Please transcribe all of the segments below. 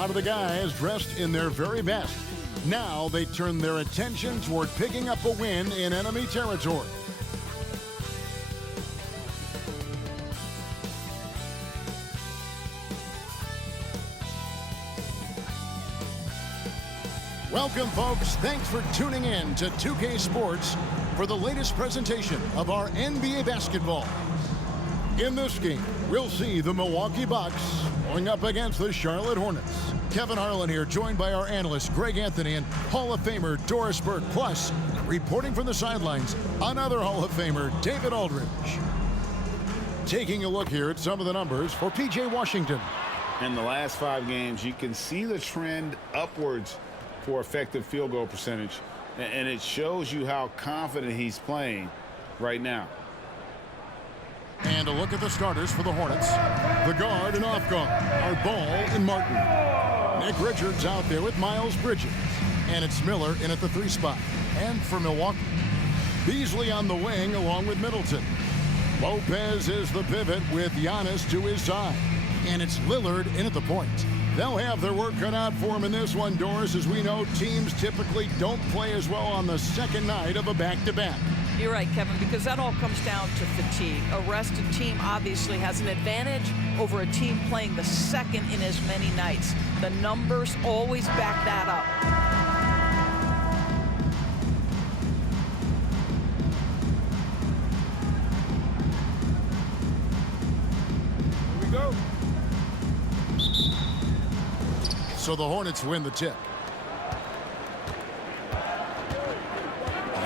lot of the guys dressed in their very best. Now they turn their attention toward picking up a win in enemy territory. Welcome, folks. Thanks for tuning in to 2K Sports for the latest presentation of our NBA basketball. In this game, we'll see the Milwaukee Bucks going up against the Charlotte Hornets. Kevin Harlan here, joined by our analyst Greg Anthony and Hall of Famer Doris Burke. Plus, reporting from the sidelines, another Hall of Famer, David Aldridge. Taking a look here at some of the numbers for P.J. Washington. In the last 5 games, you can see the trend upwards for effective field goal percentage, and it shows you how confident he's playing right now. And a look at the starters for the Hornets. The guard and off guard are Ball and Martin. Nick Richards out there with Miles Bridges. And it's Miller in at the 3 spot. And for Milwaukee, Beasley on the wing along with Middleton. Lopez is the pivot with Giannis to his side. And it's Lillard in at the point. They'll have their work cut out for them in this one, Doris. As we know, teams typically don't play as well on the second night of a back-to-back. You're right, Kevin, because that all comes down to fatigue. A rested team obviously has an advantage over a team playing the second in as many nights. The numbers always back that up. Here we go. So the Hornets win the tip.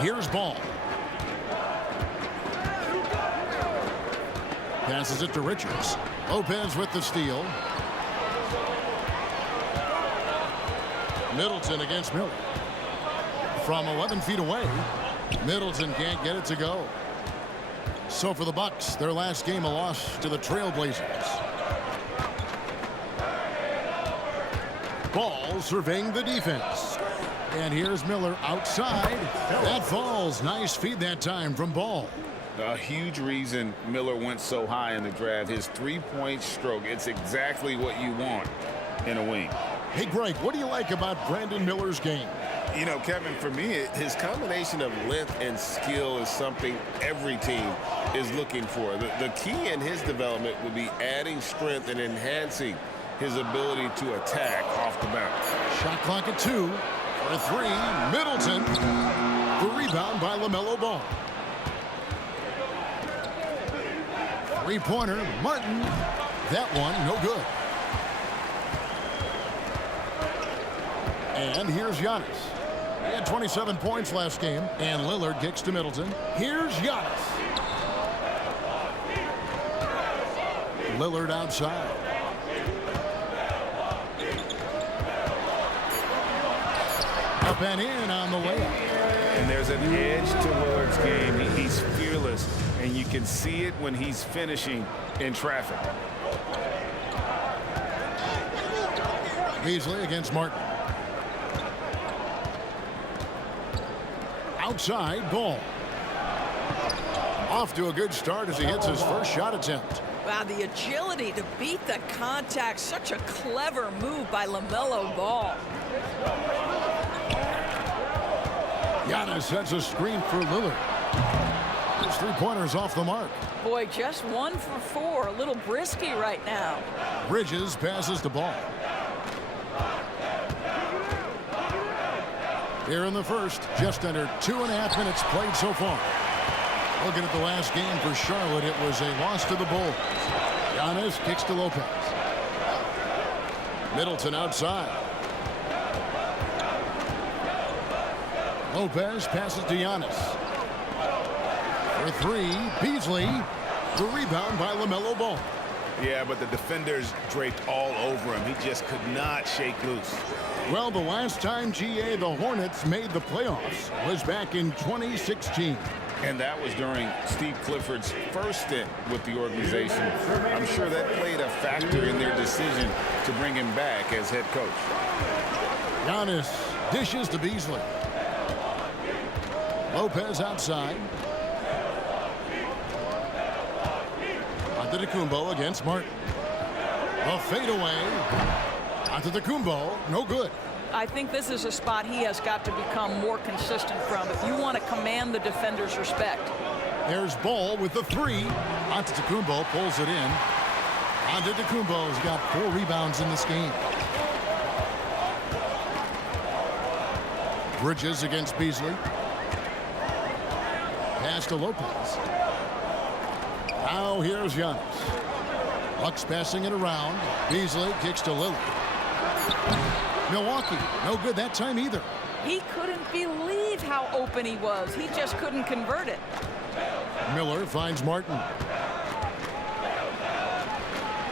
Here's Ball. Passes it to Richards. Lopez with the steal. Middleton against Miller. From 11 feet away, Middleton can't get it to go. So for the Bucks, their last game a loss to the Trailblazers. Ball surveying the defense. And here's Miller outside. That falls. Nice feed that time from Ball. A huge reason Miller went so high in the draft, his 3-point stroke. It's exactly what you want in a wing. Hey, Greg, what do you like about Brandon Miller's game? You know, Kevin, for me, his combination of length and skill is something every team is looking for. The key in his development would be adding strength and enhancing his ability to attack off the bounce. Shot clock at 2 for 3. Middleton. The rebound by LaMelo Ball. 3-pointer, Martin. That one, no good. And here's Giannis. He had 27 points last game. And Lillard kicks to Middleton. Here's Giannis. Lillard outside. Up and in on the layup. And there's an edge to Lillard's game. He's fearless, and you can see it when he's finishing in traffic. Beasley against Martin. Outside, Ball. Off to a good start as he hits his first shot attempt. Wow, the agility to beat the contact. Such a clever move by LaMelo Ball. Giannis sets a screen for Lillard. His 3-pointers off the mark. Boy, just 1 for 4. A little brisky right now. Bridges passes the ball. Here in the first, just under 2.5 minutes played so far. Looking at the last game for Charlotte, it was a loss to the Bulls. Giannis kicks to Lopez. Middleton outside. Lopez passes to Giannis. For 3, Beasley. The rebound by LaMelo Ball. Yeah, but the defenders draped all over him. He just could not shake loose. Well, the last time, GA, the Hornets made the playoffs was back in 2016. And that was during Steve Clifford's first stint with the organization. I'm sure that played a factor in their decision to bring him back as head coach. Giannis dishes to Beasley. Lopez outside. Antetokounmpo against Martin. A fadeaway. Antetokounmpo, no good. I think this is a spot he has got to become more consistent from if you want to command the defender's respect. There's Ball with the three. Antetokounmpo pulls it in. Antetokounmpo's got 4 rebounds in this game. Bridges against Beasley. Pass to Lopez. Now here's Giannis. Bucks passing it around. Beasley kicks to Lillard. Milwaukee, no good that time either. He couldn't believe how open he was. He just couldn't convert it. Miller finds Martin.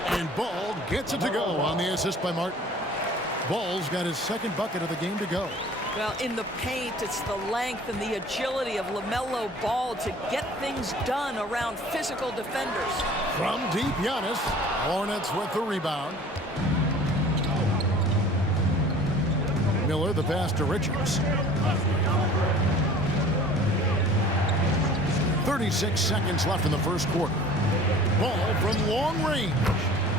And Ball gets it to go on the assist by Martin. Ball's got his second bucket of the game to go. Well, in the paint, it's the length and the agility of LaMelo Ball to get things done around physical defenders. From deep, Giannis. Hornets with the rebound. Miller, the pass to Richards. 36 seconds left in the first quarter. Ball from long range.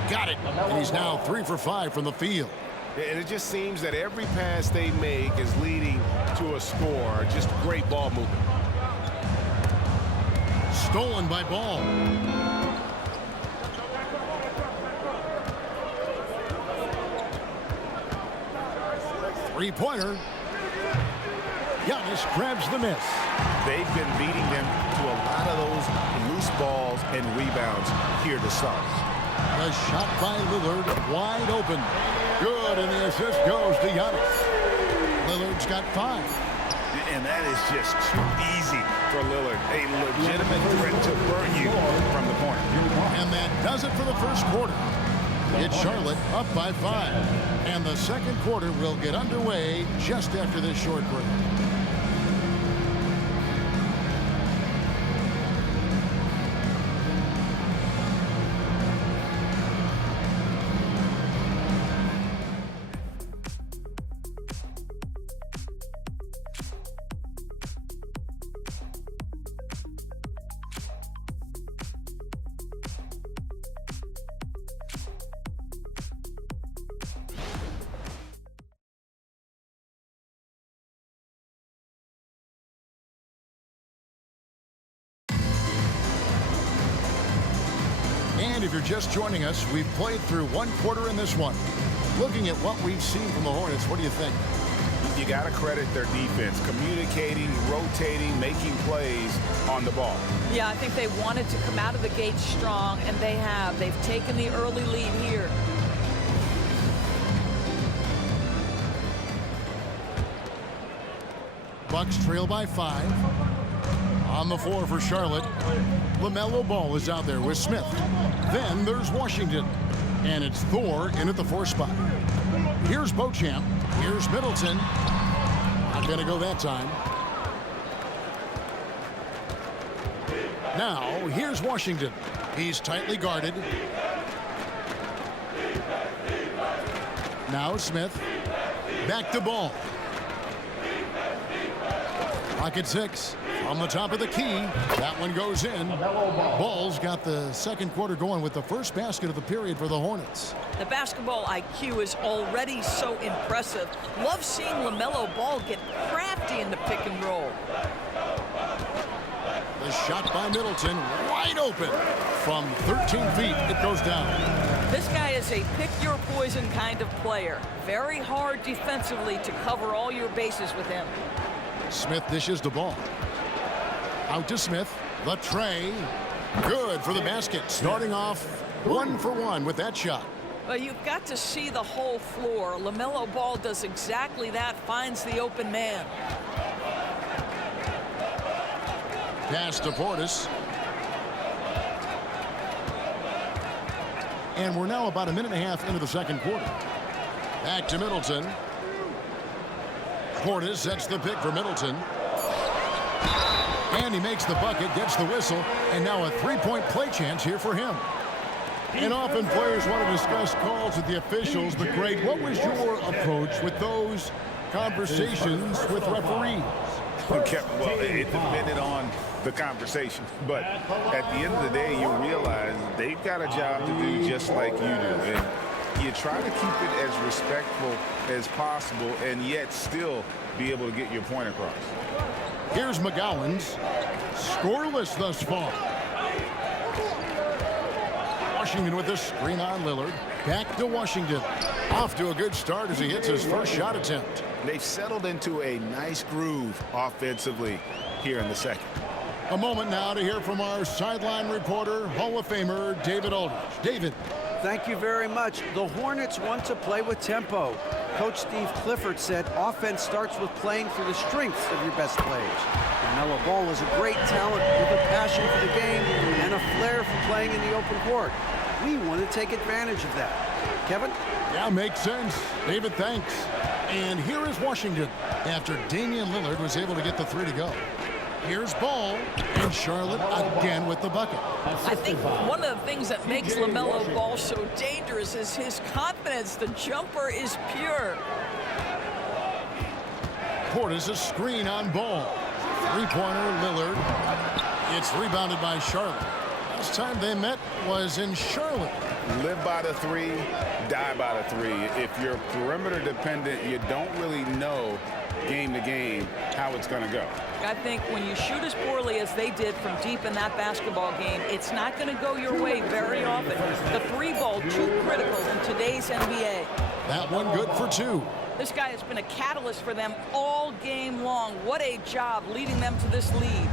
Got it. And he's now 3 for 5 from the field. And it just seems that every pass they make is leading to a score. Just great ball movement. Stolen by Ball. Three-pointer. Giannis grabs the miss. They've been beating them to a lot of those loose balls and rebounds here to start. The shot by Lillard wide open. Good, and the assist goes to Giannis. Lillard's got 5. And that is just too easy for Lillard. A legitimate threat to burn you from the corner. And that does it for the first quarter. It's Charlotte up by 5. And the second quarter will get underway just after this short break. And if you're just joining us, we've played through one quarter in this one. Looking at what we've seen from the Hornets, what do you think? You got to credit their defense, communicating, rotating, making plays on the ball. Yeah, I think they wanted to come out of the gate strong, and they have. They've taken the early lead here. Bucks trail by 5. On the floor for Charlotte, LaMelo Ball is out there with Smith. Then there's Washington. And it's Thor in at the 4 spot. Here's Beauchamp. Here's Middleton. Not going to go that time. Now, here's Washington. He's tightly guarded. Now Smith. Back to Ball. Pocket 6. On the top of the key. That one goes in. Ball's got the second quarter going with the first basket of the period for the Hornets. The basketball IQ is already so impressive. Love seeing LaMelo Ball get crafty in the pick and roll. The shot by Middleton, wide open. From 13 feet, it goes down. This guy is a pick-your-poison kind of player. Very hard defensively to cover all your bases with him. Smith dishes the ball. Out to Smith. The tray. Good for the basket. Starting off 1 for 1 with that shot. Well, you've got to see the whole floor. LaMelo Ball does exactly that, finds the open man. Pass to Portis. And we're now about a minute and a half into the second quarter. Back to Middleton. Portis sets the pick for Middleton. And he makes the bucket, gets the whistle, and now a three-point play chance here for him. And often players want to discuss calls with the officials, but Greg, what was your approach with those conversations with referees? Okay, well, it depended on the conversation, but at the end of the day, you realize they've got a job to do just like you do. And you try to keep it as respectful as possible and yet still be able to get your point across. Here's McGowan's. Scoreless thus far. Washington with the screen on Lillard. Back to Washington. Off to a good start as he hits his first shot attempt. They've settled into a nice groove offensively here in the second. A moment now to hear from our sideline reporter, Hall of Famer David Aldridge. David. Thank you very much. The Hornets want to play with tempo. Coach Steve Clifford said offense starts with playing through the strengths of your best players. LaMelo Ball is a great talent with a passion for the game and a flair for playing in the open court. We want to take advantage of that. Kevin? Yeah, makes sense. David, thanks. And here is Washington after Damian Lillard was able to get the three to go. Here's Ball, and Charlotte again with the bucket. I think one of the things that makes LaMelo Ball so dangerous is his confidence. The jumper is pure. Portis a screen on Ball. Three-pointer Lillard. It's rebounded by Charlotte. Last time they met was in Charlotte. Live by the three, die by the three. If you're perimeter dependent, you don't really know game to game how it's going to go. I think when you shoot as poorly as they did from deep in that basketball game, it's not going to go your way very often. The three ball, too critical in today's NBA. That one good for two. This guy has been a catalyst for them all game long. What a job leading them to this lead.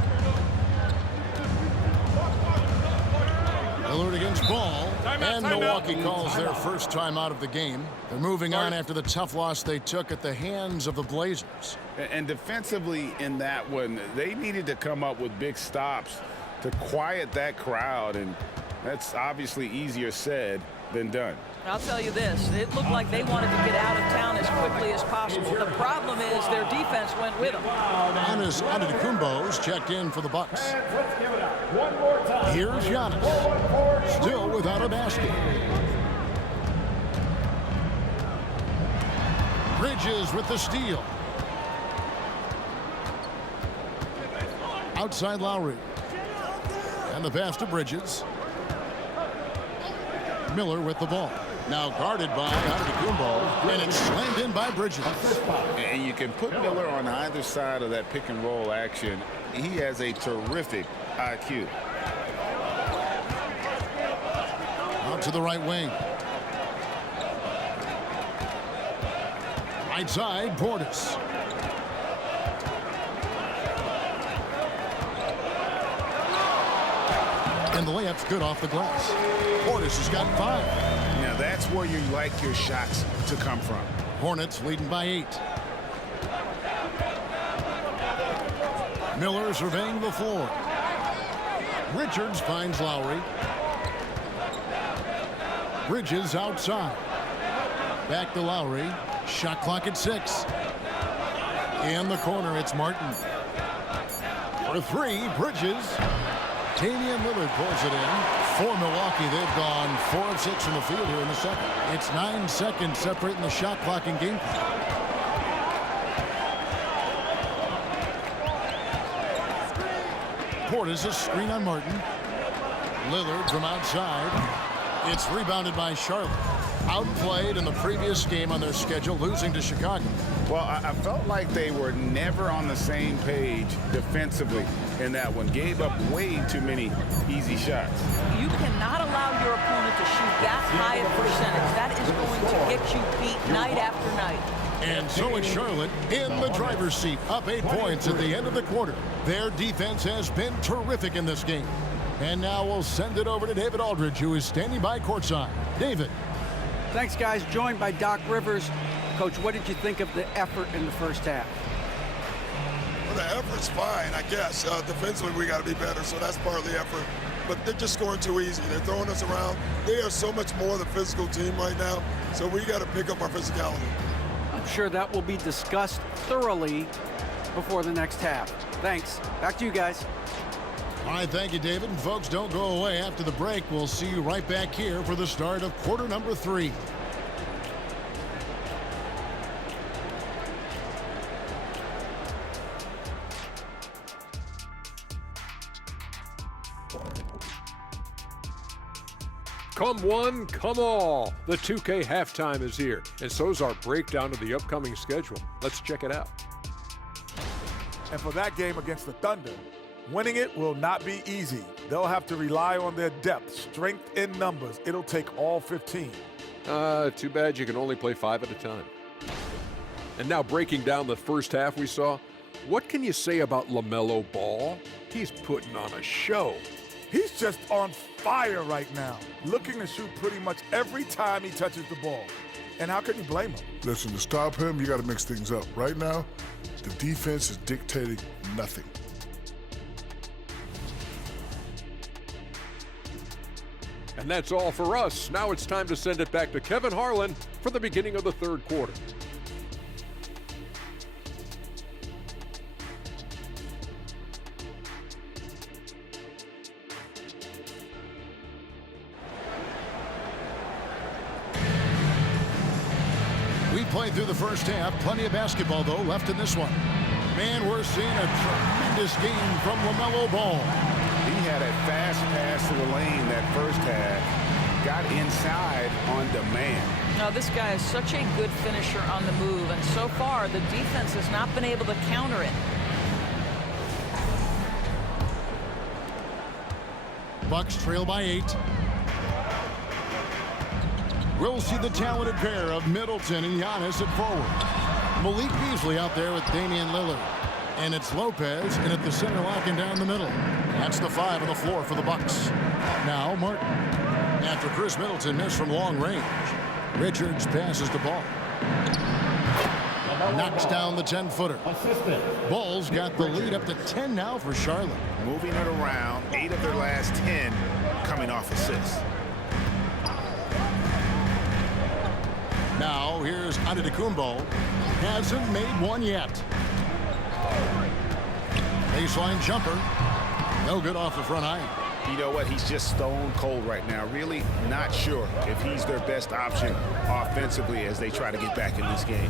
Lillard against Ball, and Milwaukee calls their first time out of the game. They're moving on after the tough loss they took at the hands of the Blazers. And defensively in that one, they needed to come up with big stops to quiet that crowd, and that's obviously easier said than done. I'll tell you this, it looked like they wanted to get out of town as quickly as possible. The problem is their defense went with them. Giannis Antetokounmpo's checked in for the Bucks. Here's Giannis, still without a basket. Bridges with the steal. Outside Lowry. And the pass to Bridges. Miller with the ball. Now guarded by Antetokounmpo, and it's slammed in by Bridges. And you can put Miller on either side of that pick and roll action. He has a terrific IQ. Out to the right wing. Right side, Portis. And the layup's good off the glass. Portis has got 5. Now that's where you like your shots to come from. Hornets leading by 8. Miller surveying the floor. Richards finds Lowry. Bridges outside. Back to Lowry. Shot clock at 6. In the corner, it's Martin. For 3, Bridges. Damian Lillard pours it in. For Milwaukee, they've gone 4 of 6 from the field here in the second. It's 9 seconds separating the shot clock and game clock. Portis a screen on Martin. Lillard from outside. It's rebounded by Charlotte. Outplayed in the previous game on their schedule, losing to Chicago. Well, I felt like they were never on the same page defensively in that one. Gave up way too many easy shots. You cannot allow your opponent to shoot that high a percentage. That is going to get you beat night after night. And so is Charlotte in the driver's seat, up 8 points at the end of the quarter. Their defense has been terrific in this game. And now we'll send it over to David Aldridge, who is standing by courtside. David. Thanks, guys. Joined by Doc Rivers. Coach, what did you think of the effort in the first half? Well, the effort's fine, I guess. Defensively, we got to be better, so that's part of the effort. But they're just scoring too easy. They're throwing us around. They are so much more the physical team right now, so we got to pick up our physicality. I'm sure that will be discussed thoroughly before the next half. Thanks. Back to you guys. All right, thank you, David. And folks, don't go away. After the break, we'll see you right back here for the start of quarter number 3. Come one, come all. The 2K halftime is here, and so's our breakdown of the upcoming schedule. Let's check it out. And for that game against the Thunder, winning it will not be easy. They'll have to rely on their depth, strength in numbers. It'll take all 15. Too bad you can only play 5 at a time. And now breaking down the first half we saw, what can you say about LaMelo Ball? He's putting on a show. He's just on fire right now, looking to shoot pretty much every time he touches the ball. And how can you blame him? Listen, to stop him, you got to mix things up. Right now, the defense is dictating nothing. And that's all for us. Now it's time to send it back to Kevin Harlan for the beginning of the third quarter. We played through the first half. Plenty of basketball, though, left in this one. Man, we're seeing a tremendous game from LaMelo Ball. He had a fast pass to the lane that first half. Got inside on demand. Now, this guy is such a good finisher on the move, and so far the defense has not been able to counter it. Bucks trail by 8. We'll see the talented pair of Middleton and Giannis at forward. Malik Beasley out there with Damian Lillard. And it's Lopez in at the center, locking down the middle. That's the 5 on the floor for the Bucks. Now Martin. After Chris Middleton missed from long range, Richards passes the ball. Knocks down the 10-footer. Ball's got the lead up to 10 now for Charlotte. Moving it around, 8 of their last 10 coming off assists. Now here's Antetokounmpo. Hasn't made one yet. Baseline jumper. No good off the front iron. You know what? He's just stone cold right now. Really not sure if he's their best option offensively as they try to get back in this game.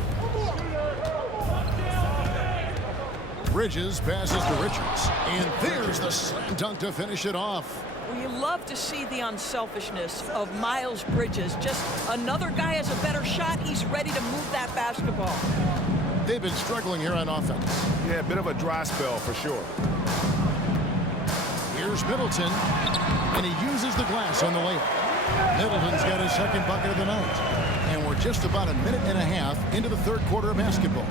Bridges passes to Richards. And there's the slam dunk to finish it off. Well, you love to see the unselfishness of Miles Bridges. Just another guy has a better shot. He's ready to move that basketball. They've been struggling here on offense. Yeah, a bit of a dry spell for sure. Here's Middleton, and he uses the glass on the layup. Middleton's got his second bucket of the night. And we're just about a minute and a half into the third quarter of basketball.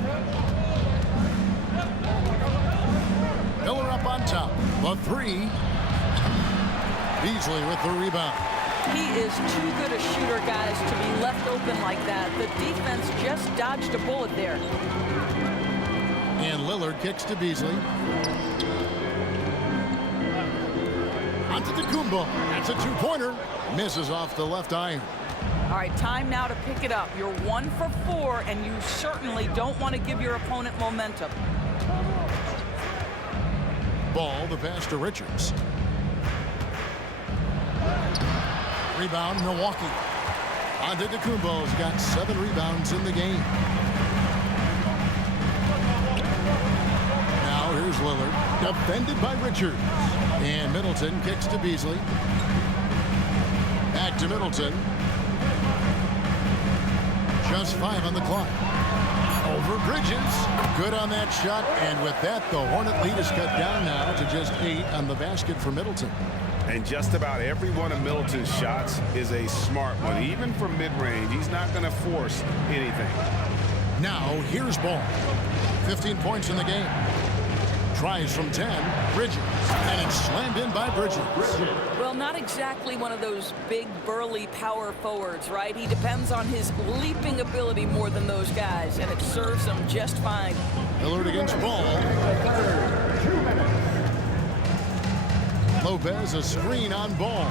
Miller up on top. The 3. Beasley with the rebound. He is too good a shooter, guys, to be left open like that. The defense just dodged a bullet there. And Lillard kicks to Beasley. Antetokounmpo. That's a 2-pointer. Misses off the left iron. All right, time now to pick it up. You're 1 for 4, and you certainly don't want to give your opponent momentum. Ball, the pass to Richards. Rebound, Milwaukee. Antetokounmpo's got 7 rebounds in the game. Now here's Lillard, defended by Richards. And Middleton kicks to Beasley. Back to Middleton. Just 5 on the clock. Over Bridges. Good on that shot. And with that, the Hornet lead is cut down now to just 8 on the basket for Middleton. And just about every one of Middleton's shots is a smart one. Even from mid-range, he's not going to force anything. Now, here's Ball. 15 points in the game. Tries from 10. Bridges. And it's slammed in by Bridges. Well, not exactly one of those big, burly power forwards, right? He depends on his leaping ability more than those guys, and it serves him just fine. Lillard against Ball. Lopez, a screen on Ball.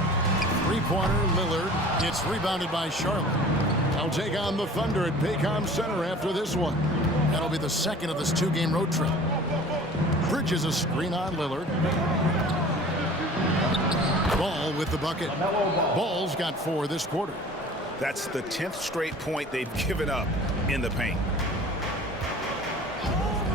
3-pointer, Lillard. It's rebounded by Charlotte. They'll take on the Thunder at Paycom Center after this one. That'll be the second of this 2-game road trip. Bridges, a screen on Lillard. Ball with the bucket. Ball's got 4 this quarter. That's the 10th straight point they've given up in the paint.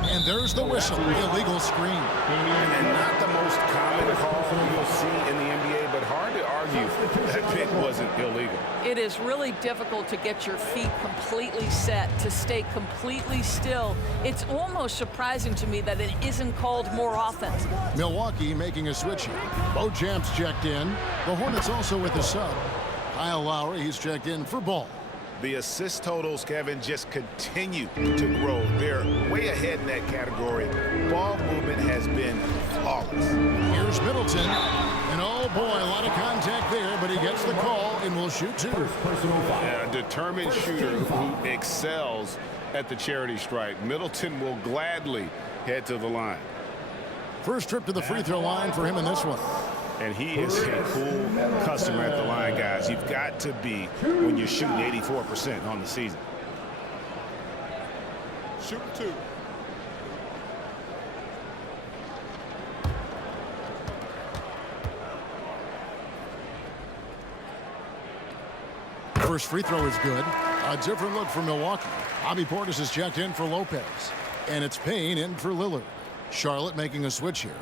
And there's the whistle. Illegal screen. And not the most common call you'll see in the NBA, but hard to argue that pick wasn't illegal. It is really difficult to get your feet completely set, to stay completely still. It's almost surprising to me that it isn't called more often. Milwaukee making a switch here. Bo Jamp's checked in. The Hornets also with a sub. Kyle Lowry, he's checked in for Ball. The assist totals, Kevin, just continue to grow. They're way ahead in that category. Ball movement has been flawless. Here's Middleton. And oh boy, a lot of contact there, but he gets the call and will shoot two. A determined shooter who excels at the charity stripe. Middleton will gladly head to the line. First trip to the free throw line for him in this one. And he is a cool customer at the line, guys. You've got to be when you're shooting 84% on the season. Shooting two. First free throw is good. A different look for Milwaukee. Bobby Portis is checked in for Lopez. And it's Payne in for Lillard. Charlotte making a switch here.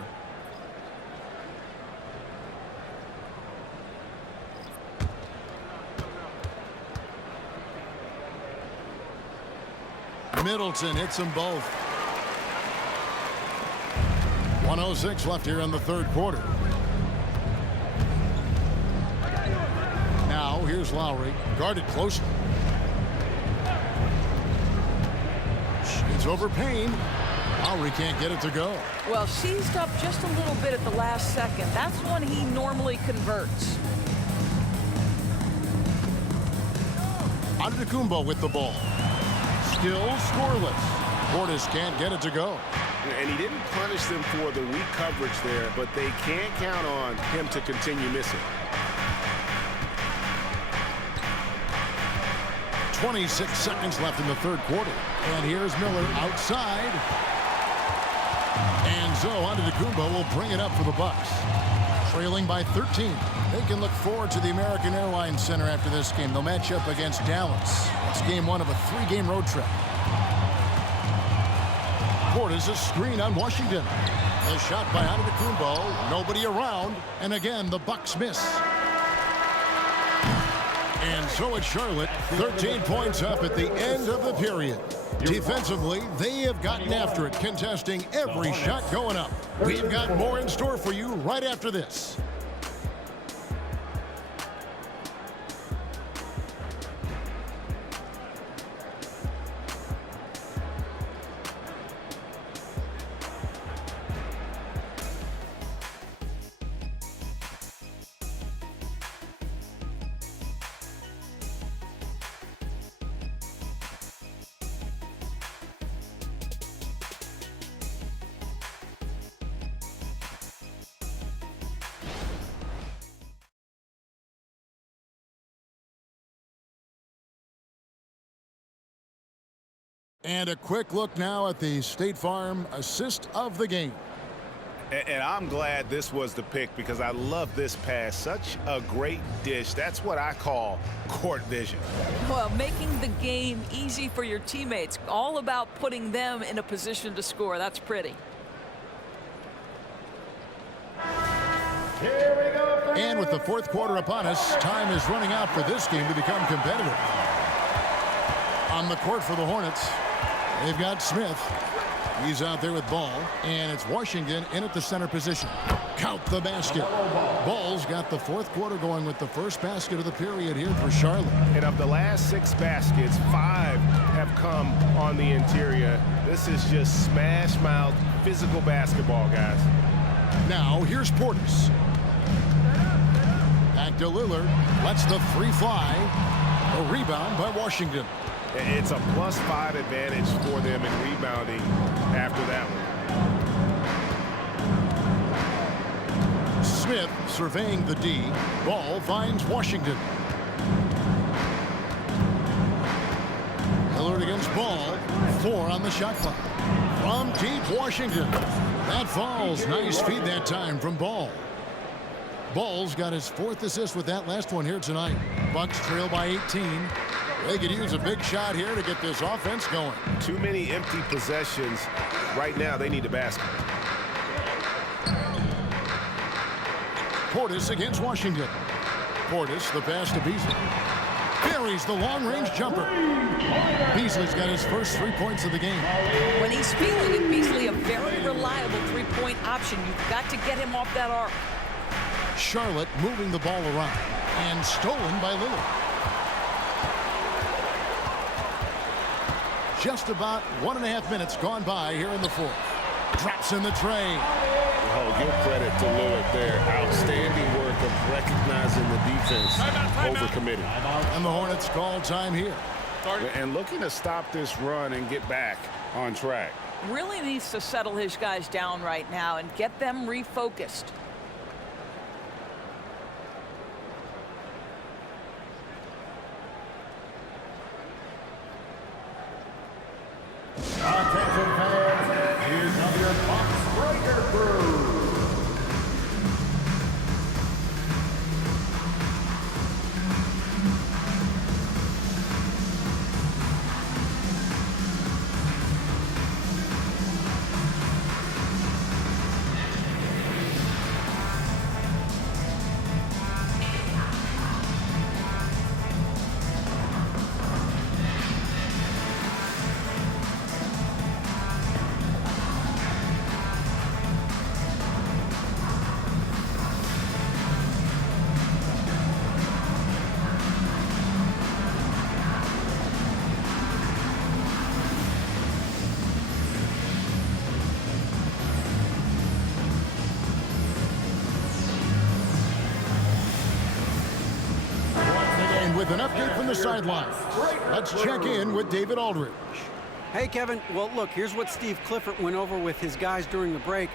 Middleton hits them both. 1:06 left here in the third quarter. Now here's Lowry, guarded closely. It's over Payne. Lowry can't get it to go. Well, seized up just a little bit at the last second. That's when he normally converts. Antetokounmpo with the ball. Still scoreless. Portis can't get it to go. And he didn't punish them for the weak coverage there, but they can't count on him to continue missing. 26 seconds left in the third quarter. And here's Miller outside. And so Antetokounmpo will bring it up for the Bucks. Trailing by 13. They can look forward to the American Airlines Center after this game. They'll match up against Dallas. It's game one of a three-game road trip. Portis a screen on Washington. A shot by Antetokounmpo. Nobody around. And again, the Bucks miss. And so it's Charlotte, 13 points up at the end of the period. Defensively, they have gotten after it, contesting every shot going up. We've got more in store for you right after this. And a quick look now at the State Farm assist of the game. And I'm glad this was the pick because I love this pass. Such a great dish. That's what I call court vision. Well, making the game easy for your teammates. All about putting them in a position to score. That's pretty. And with the fourth quarter upon us, time is running out for this game to become competitive. On the court for the Hornets, they've got Smith. He's out there with Ball, and it's Washington in at the center position. Count the basket. Ball's got the fourth quarter going with the first basket of the period here for Charlotte. And of the last 6 baskets, 5 have come on the interior. This is just smash mouth physical basketball, guys. Now here's Portis. Back to Lillard. Lets the three fly. A rebound by Washington. It's a +5 advantage for them in rebounding after that one. Smith surveying the D. Ball finds Washington. Lillard against Ball. 4 on the shot clock. From deep, Washington. That falls. Nice feed that time from Ball. Ball's got his 4th assist with that last one here tonight. Bucks trail by 18. They could use a big shot here to get this offense going. Too many empty possessions. Right now, they need a basket. Portis against Washington. Portis, the pass to Beasley. Buries the long-range jumper. Beasley's got his first 3 points of the game. When he's feeling it, Beasley, a very reliable three-point option. You've got to get him off that arc. Charlotte moving the ball around and stolen by Lillard. Just about 1.5 minutes gone by here in the fourth. Drops in the tray. Oh, give credit to Lillard there. Outstanding work of recognizing the defense overcommitted. And the Hornets call time here. And looking to stop this run and get back on track. Really needs to settle his guys down right now and get them refocused. Attention fans, here's your box breaker crew. With an update from the sideline, let's check in with David Aldridge. Hey, Kevin. Well, look, here's what Steve Clifford went over with his guys during the break.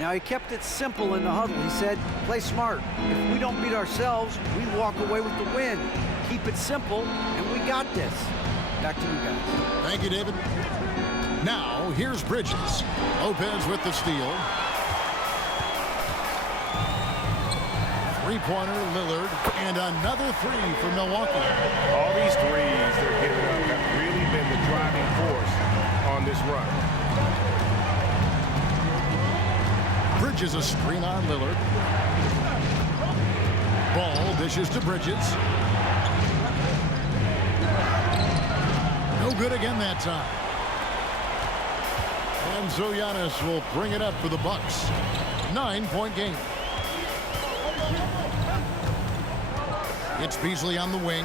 Now, he kept it simple in the huddle. He said, play smart. If we don't beat ourselves, we walk away with the win. Keep it simple, and we got this. Back to you guys. Thank you, David. Now, here's Bridges. Lopez with the steal. Three-pointer, Lillard, and another three for Milwaukee. All these threes they're giving up have really been the driving force on this run. Bridges a screen on Lillard. Ball dishes to Bridges. No good again that time. And so Giannis will bring it up for the Bucks. 9-point game. It's Beasley on the wing.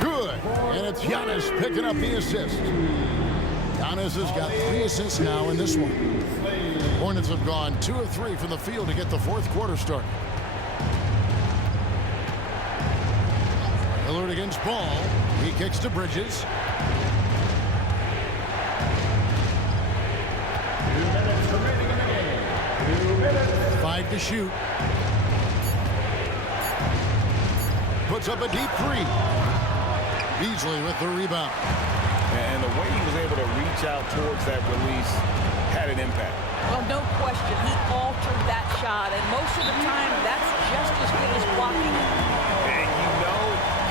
Good. And it's Giannis picking up the assist. Giannis has got 3 assists now in this one. Hornets have gone 2 of 3 from the field to get the fourth quarter started. Lillard against Ball. He kicks to Bridges. 2 minutes remaining in the game. 2 minutes. 5 to shoot. Puts up a deep three. Beasley with the rebound. And the way he was able to reach out towards that release had an impact. Well, no question. He altered that shot, and most of the time, that's just as good as blocking it. And you know,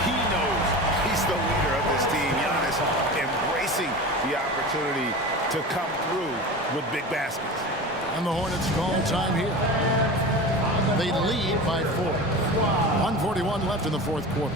he knows he's the leader of this team. Giannis embracing the opportunity to come through with big baskets. And the Hornets call time here. They lead by 4. 1:41 left in the fourth quarter.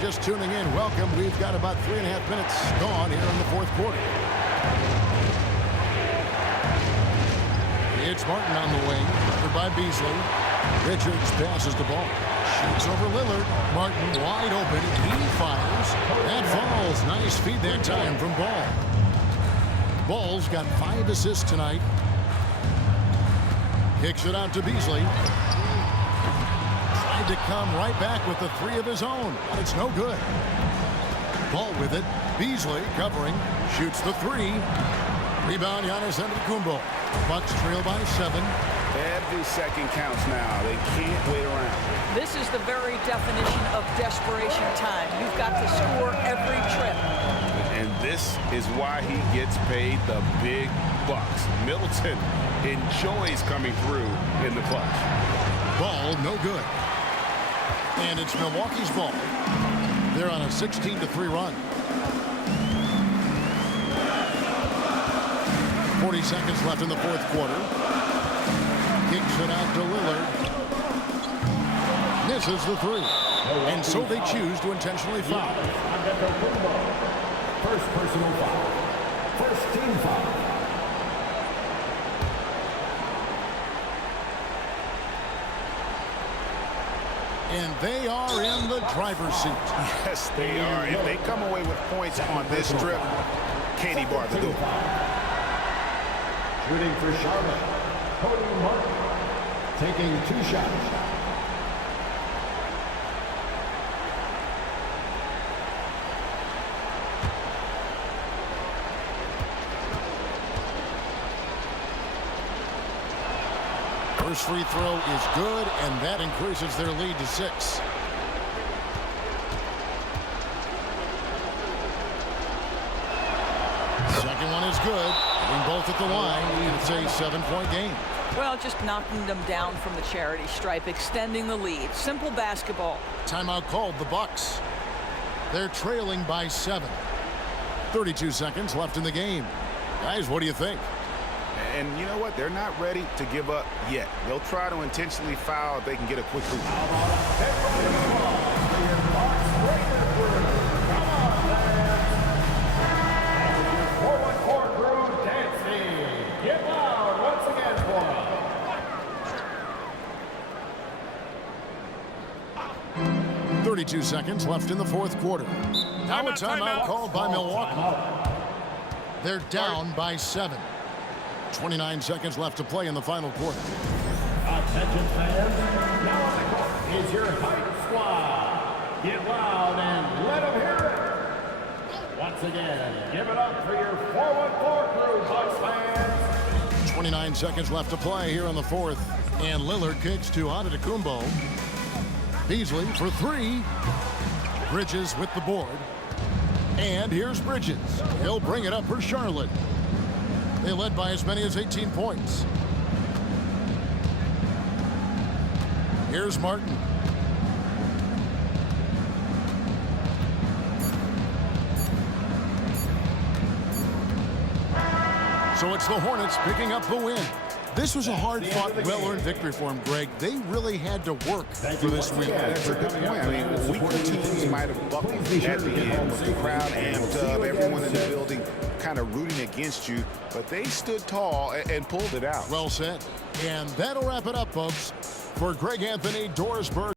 Just tuning in, welcome. We've got about 3.5 minutes gone here in the fourth quarter. It's Martin on the wing, covered by Beasley. Richards passes the ball. Shoots over Lillard. Martin wide open. He fires. That falls. Nice feed that time from Ball. Ball's got 5 assists tonight. Kicks it out to Beasley. To come right back with the 3 of his own, but it's no good. Ball with it. Beasley covering. Shoots the three. Rebound, Giannis Antetokounmpo. Bucks trail by 7. Every second counts now. They can't wait around. This is the very definition of desperation time. You've got to score every trip. And this is why he gets paid the big bucks. Middleton enjoys coming through in the clutch. Ball no good. And it's Milwaukee's ball. They're on a 16-3 run. 40 seconds left in the fourth quarter. Kicks it out to Lillard. Misses the three. And so they choose to intentionally foul. First personal foul. First team foul. And they are in the driver's seat. Yes, they are. If they come away with points on this trip, Katie bar the door. Shooting for Charlotte, Cody Martin, taking 2 shots. First free throw is good, and that increases their lead to 6. Second one is good. Hitting both at the line, and it's a 7-point game. Well, just knocking them down from the charity stripe, extending the lead. Simple basketball. Timeout called the Bucks. They're trailing by 7. 32 seconds left in the game. Guys, what do you think? And you know what? They're not ready to give up yet. They'll try to intentionally foul if they can get a quick hoop. Forward court crew dancing. Get loud once again for us. 32 seconds left in the fourth quarter. Now a timeout called by Milwaukee. They're down by 7. 29 seconds left to play in the final quarter. Attention fans, now on the court is your Hype Squad. Get loud and let them hear it. Once again, give it up for your forward court crew, Bucks fans. 29 seconds left to play here in the fourth. And Lillard kicks to Antetokounmpo. Beasley for 3. Bridges with the board. And here's Bridges. He'll bring it up for Charlotte. They led by as many as 18 points. Here's Martin. So it's the Hornets picking up the win. This was a hard-fought, well-earned victory for them, Greg. They really had to work for this win. Yeah, that's a good point. I mean, weaker teams might have buckled at the end with the crowd amped up, everyone in the building kind of rooting against you, but they stood tall and pulled it out. Well said. And that'll wrap it up, folks. For Greg Anthony, Dorisberg,